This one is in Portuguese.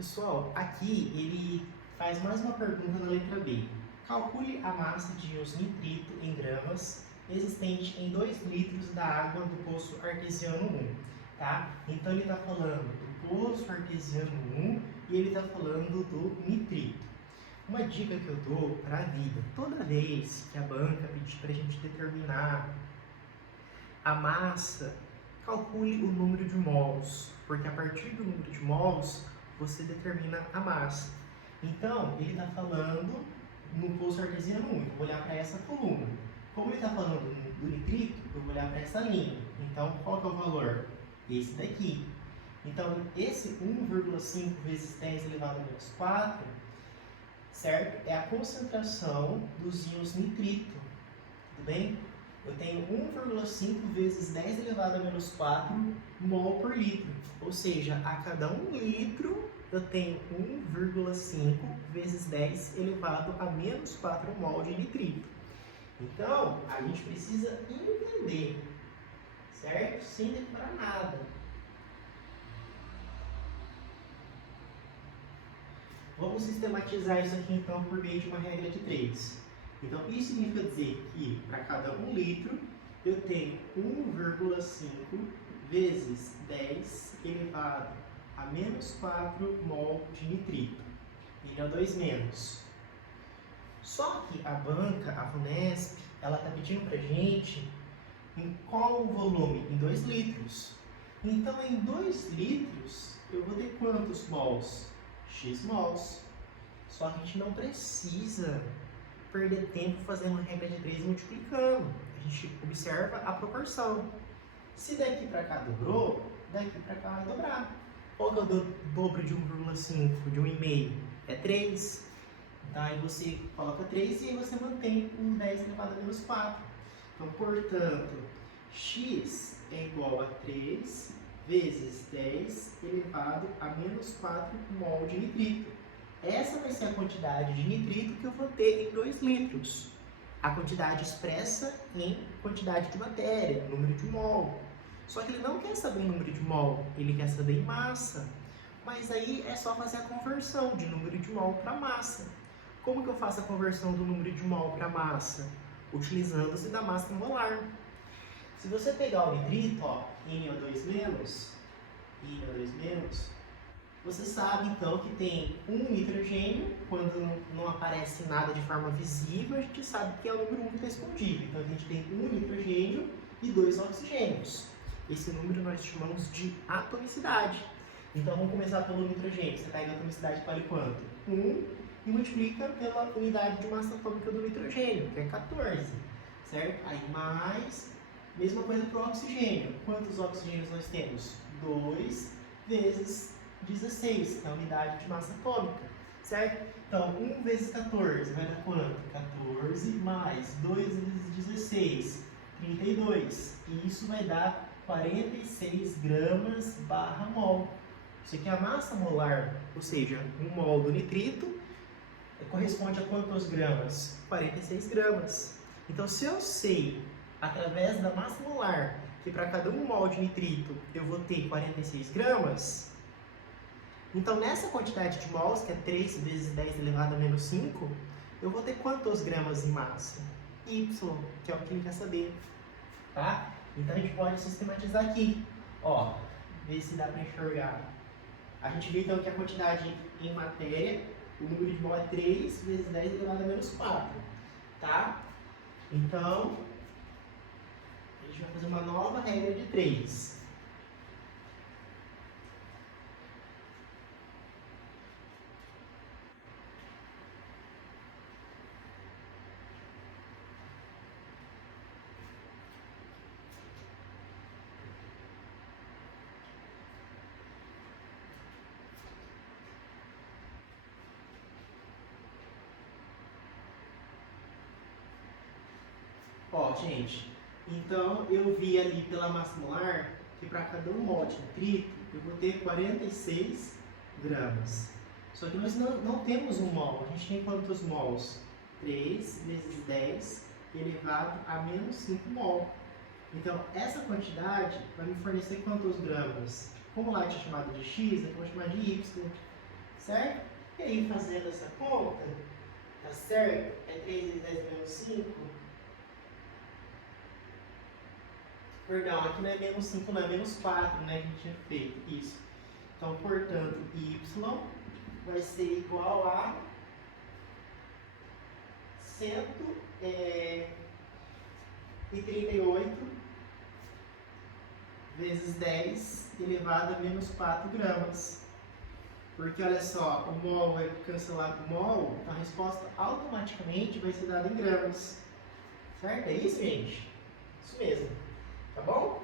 Pessoal, aqui ele faz mais uma pergunta na letra B. Calcule a massa de íons nitrito em gramas existente em 2 litros da água do poço artesiano 1. Tá? Então ele está falando do poço artesiano 1 e ele está falando do nitrito. Uma dica que eu dou para a vida: toda vez que a banca pedir para a gente determinar a massa, calcule o número de mols, porque a partir do número de mols você determina a massa. Então, ele está falando no poço artesiano 1, eu vou olhar para essa coluna. Como ele está falando do nitrito, eu vou olhar para essa linha. Então, qual que é o valor? Esse daqui. Então, esse 1,5 vezes 10 elevado a menos 4, certo? É a concentração dos íons nitrito, tudo bem? Eu tenho 1,5 vezes 10 elevado a menos 4 mol por litro. Ou seja, a cada 1 litro eu tenho 1,5 vezes 10 elevado a menos 4 mol de nitrito. Então, a gente precisa entender, certo? Sem decorar nada. Vamos sistematizar isso aqui então por meio de uma regra de 3. Então, isso significa dizer que para cada 1 litro eu tenho 1,5 vezes 10 elevado a menos 4 mol de nitrito. Ele é 2 menos. Só que a banca, a Vunesp, ela está pedindo para a gente em qual volume? Em 2 litros. Então, em 2 litros, eu vou ter quantos mols? X mols. Só que a gente não precisa perder tempo fazendo uma regra de 3 e multiplicando. A gente observa a proporção. Se daqui para cá dobrou, daqui para cá vai dobrar. Qual que é o dobro de 1,5, de 1,5? É 3. Então aí você coloca 3 e aí você mantém o 10 elevado a menos 4. Então, portanto, x é igual a 3 vezes 10 elevado a menos 4 mol de nitrito. Essa vai ser a quantidade de nitrito que eu vou ter em 2 litros. A quantidade expressa em quantidade de matéria, número de mol. Só que ele não quer saber o número de mol, ele quer saber em massa. Mas aí é só fazer a conversão de número de mol para massa. Como que eu faço a conversão do número de mol para massa? Utilizando-se da massa molar. Se você pegar o nitrito, ó, NO2-, você sabe então que tem um nitrogênio. Quando não aparece nada de forma visível, a gente sabe que é o número 1 que está escondido. Então a gente tem um nitrogênio e 2 oxigênios. Esse número nós chamamos de atomicidade. Então vamos começar pelo nitrogênio. Você pega a atomicidade que vale quanto? 1 e multiplica pela unidade de massa atômica do nitrogênio, que é 14. Certo? Aí mais, mesma coisa para o oxigênio. Quantos oxigênios nós temos? 2 vezes 16, que é a unidade de massa atômica, certo? Então, 1 vezes 14 vai dar quanto? 14 mais 2 vezes 16, 32. E isso vai dar 46 gramas barra mol. Isso aqui é a massa molar, ou seja, 1 mol do nitrito corresponde a quantos gramas? 46 gramas. Então, se eu sei, através da massa molar, que para cada 1 mol de nitrito eu vou ter 46 gramas, então nessa quantidade de mols, que é 3 vezes 10 elevado a menos 5, eu vou ter quantos gramas em massa? Y, que é o que ele quer saber. Tá? Então a gente pode sistematizar aqui. Ó, ver se dá para enxergar. A gente vê então que a quantidade em matéria, o número de mol é 3 vezes 10 elevado a menos 4. Tá? Então, a gente vai fazer uma nova regra de 3. Ó, gente, então eu vi ali pela massa molar que para cada 1 mol de nitrito eu vou ter 46 gramas. Só que nós não temos 1 mol, a gente tem quantos mols? 3 vezes 10 elevado a menos 5 mol. Então, essa quantidade vai me fornecer quantos gramas? Como lá tinha chamado de x, eu vou chamar de y. certo? E aí, fazendo essa conta, tá certo? É 3 vezes 10 menos 5. Perdão, aqui não é menos 5, não é menos 4, né? Que a gente tinha feito. Isso. Então, portanto, y vai ser igual a 138 vezes 10 elevado a menos 4 gramas. Porque, olha só, o mol vai cancelar com o mol, então a resposta automaticamente vai ser dada em gramas. Certo? É isso, gente? Isso mesmo. Tá bom?